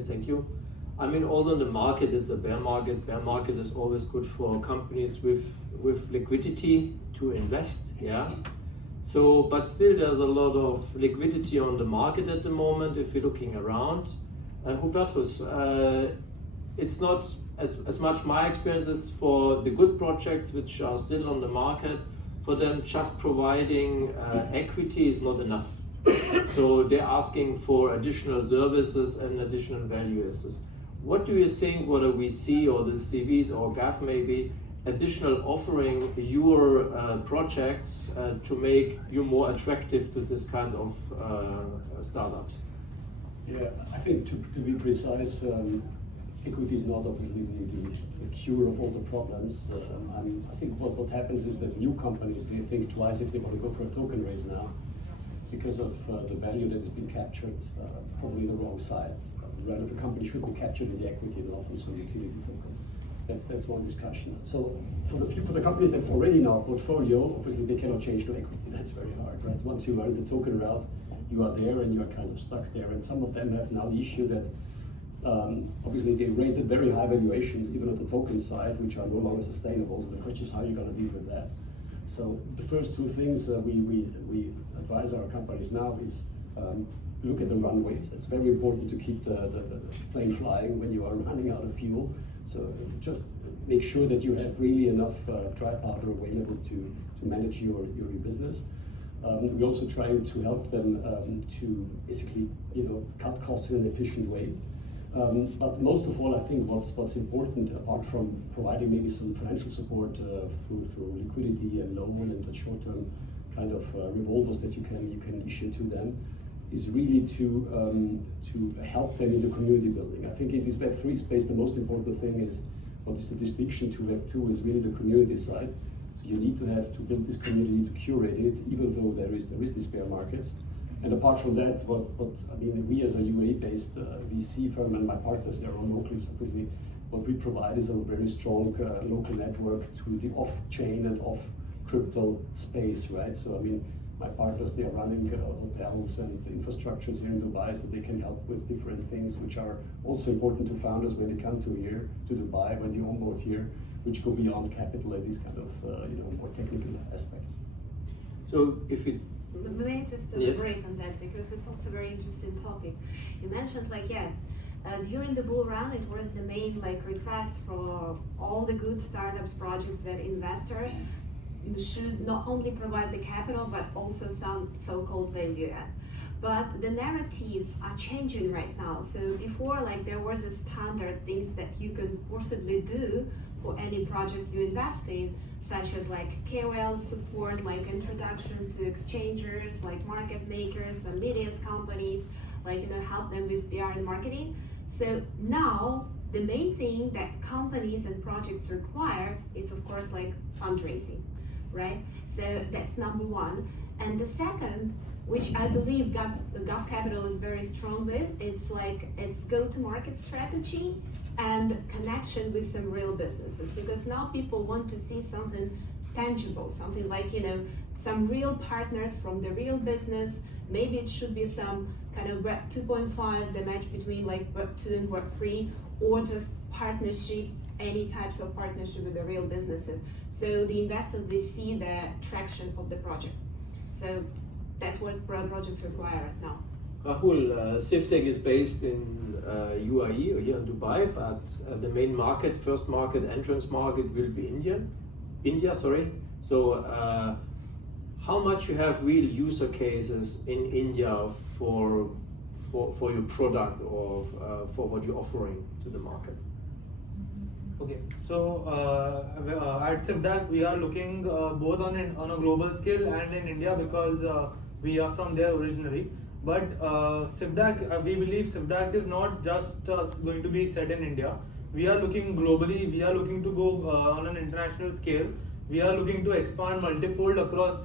Thank you. I mean, although the market is a bear market is always good for companies with liquidity to invest, yeah. So, but still there's a lot of liquidity on the market at the moment if you're looking around. Hubertus, it's not as much my experience is for the good projects which are still on the market, for them just providing equity is not enough. So they're asking for additional services and additional value assets. What do you think, whether we see, or the CVs or Ghaf maybe, additional offering your projects to make you more attractive to this kind of startups? Yeah, I think to be precise, equity is not obviously the cure of all the problems. I think what happens is that new companies, they think twice if they want to go for a token raise now, because of the value that has been captured, probably the wrong side. Rather, the company should be captured in the equity and not also utility token. That's one discussion. So for the companies that are already in our portfolio, obviously they cannot change to equity. That's very hard, right? Once you run the token route, you are there and you are kind of stuck there. And some of them have now the issue that obviously they raised at very high valuations, even at the token side, which are no longer sustainable. So the question is how you're going to deal with that. So the first two things we advise our companies now is look at the runways. It's very important to keep the plane flying when you are running out of fuel. So just make sure that you have really enough dry powder available to manage your business. We're also trying to help them to basically, cut costs in an efficient way. But most of all, I think what's important, apart from providing maybe some financial support through liquidity and loan and the short-term kind of revolvers that you can issue to them, is really to help them in the community building. I think in this Web3 space, the most important thing is what is the distinction to Web2 is really the community side. So you need to build this community, to curate it, even though there is these bear markets. And apart from that, we as a UAE-based VC firm and my partners, they're all locally, so what we provide is a very strong local network to the off-chain and off-crypto space, right? So my partners, they are running hotels and infrastructures here in Dubai, so they can help with different things which are also important to founders when they come to Dubai, when they onboard here, which go beyond capital and these kind of more technical aspects. So if it May I just elaborate on that, because it's also a very interesting topic. You mentioned during the bull run, it was the main request for all the good startups projects that investor should not only provide the capital but also some so-called value add. But the narratives are changing right now. So before, there was a standard things that you could possibly do for any project you invest in, such as KOL support, introduction to exchangers, market makers and media companies, help them with PR and marketing. So now the main thing that companies and projects require is, of course, fundraising, right? So that's number one. And the second, which I believe Ghaf Capital is very strong with, it's go-to-market strategy and connection with some real businesses, because now people want to see something tangible, something some real partners from the real business. Maybe it should be some kind of Web 2.5, the match between Web 2 and Web 3, or just partnership, any types of partnership with the real businesses. So the investors, they see the traction of the project. So that's what projects require right now. Rahul, CIFDAQ is based in UAE, or here in Dubai, but the main market, first market, entrance market will be India, sorry. So how much you have real user cases in India for your product or for what you're offering to the market? Okay, so at CIFDAQ we are looking both on a global scale and in India, because we are from there originally. But CIFDAQ, we believe CIFDAQ is not just going to be set in India. We are looking globally. We are looking to go on an international scale. We are looking to expand multifold across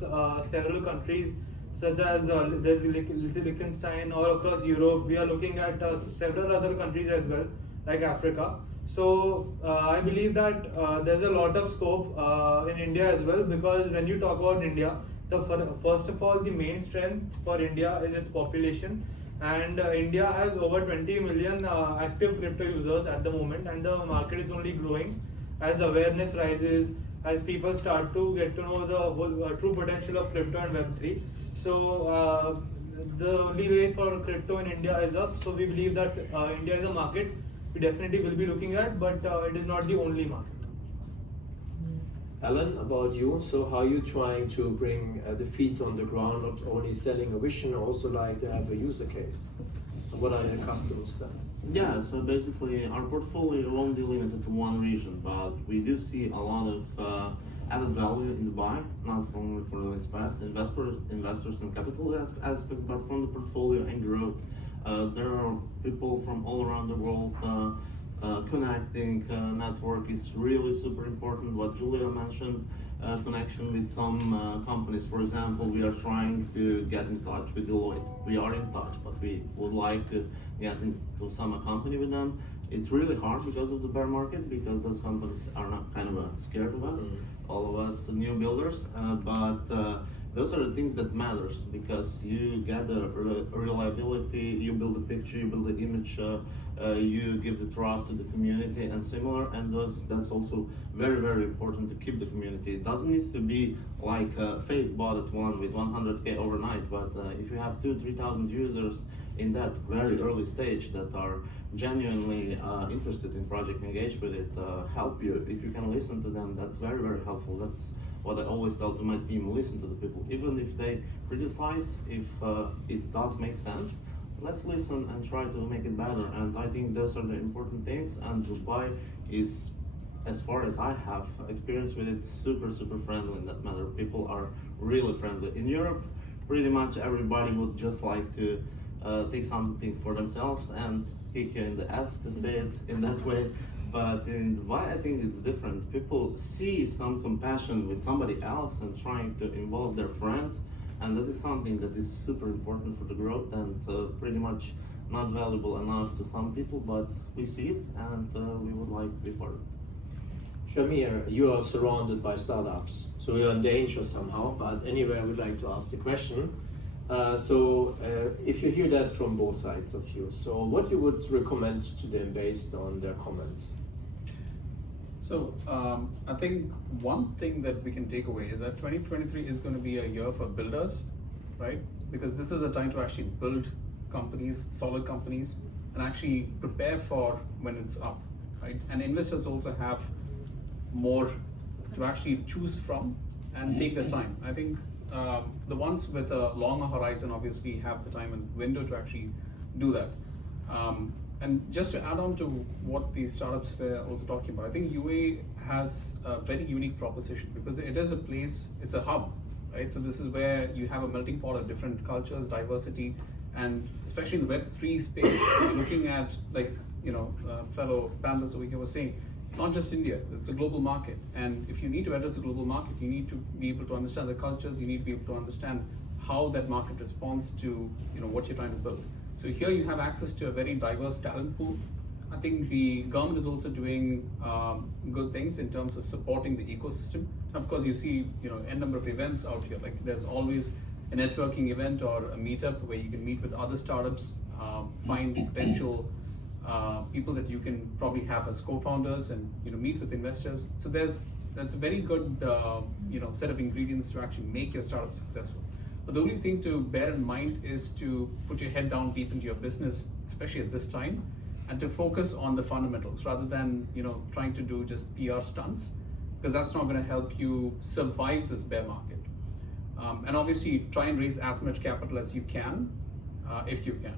several countries, such as there's Liechtenstein, or across Europe. We are looking at several other countries as well, like Africa. So I believe that there's a lot of scope in India as well, because when you talk about India, first of all, the main strength for India is its population. and India has over 20 million active crypto users at the moment, and the market is only growing as awareness rises, as people start to get to know the whole true potential of crypto and Web3. So the only way for crypto in India is up. So we believe that India is a market we definitely will be looking at, but it is not the only market. Alen, about you. So how are you trying to bring the feet on the ground, not only selling a vision, also like to have a user case? What are your customers then? Yeah, so basically our portfolio won't be limited to one region, but we do see a lot of added value in Dubai, not only for the investors and capital aspect, but from the portfolio and growth. There are people from all around the world connecting. Network is really super important. What Julia mentioned, connection with some companies. For example, we are trying to get in touch with Deloitte. We are in touch, but we would like to get into some company with them. It's really hard because of the bear market, because those companies are not kind of scared of us, all of us new builders. But those are the things that matters, because you get the reliability, you build a picture, you build an image, you give the trust to the community and similar, and that's also very, very important to keep the community. It doesn't need to be like a fake bot at one with 100K overnight, but if you have 2,000-3,000 users in that very early stage that are genuinely interested in project, engage with it, help you, if you can listen to them, that's very, very helpful. That's what I always tell to my team: listen to the people, even if they criticize, if it does make sense, let's listen and try to make it better. And I think those are the important things, and Dubai is, as far as I have experience with it, super, super friendly in that matter. People are really friendly. In Europe, pretty much everybody would just like to take something for themselves and kick you in the ass, to say it in that way. But in Dubai, I think it's different. People see some compassion with somebody else and trying to involve their friends, and that is something that is super important for the growth, and pretty much not valuable enough to some people, but we see it, and we would like to be part of it. Shamir, you are surrounded by startups, so you're in danger somehow, but anyway, I would like to ask the question. If you hear that from both sides of you, so what you would recommend to them based on their comments? So I think one thing that we can take away is that 2023 is going to be a year for builders, right? Because this is the time to actually build companies, solid companies, and actually prepare for when it's up, right? And investors also have more to actually choose from and take their time. I think the ones with a longer horizon obviously have the time and window to actually do that. And just to add on to what the startups were also talking about, I think UAE has a very unique proposition because it is a place, it's a hub, right? So this is where you have a melting pot of different cultures, diversity, and especially in the Web3 space, you're looking at, like, fellow panelists over here were saying, not just India, it's a global market. And if you need to address the global market, you need to be able to understand the cultures, you need to be able to understand how that market responds to what you're trying to build. So here you have access to a very diverse talent pool. I think the government is also doing good things in terms of supporting the ecosystem. Of course, you see n number of events out here. Like there's always a networking event or a meetup where you can meet with other startups, find potential people that you can probably have as co-founders, and meet with investors. So that's a very good set of ingredients to actually make your startup successful. But the only thing to bear in mind is to put your head down deep into your business, especially at this time, and to focus on the fundamentals rather than trying to do just PR stunts, because that's not going to help you survive this bear market. And obviously try and raise as much capital as you can, if you can.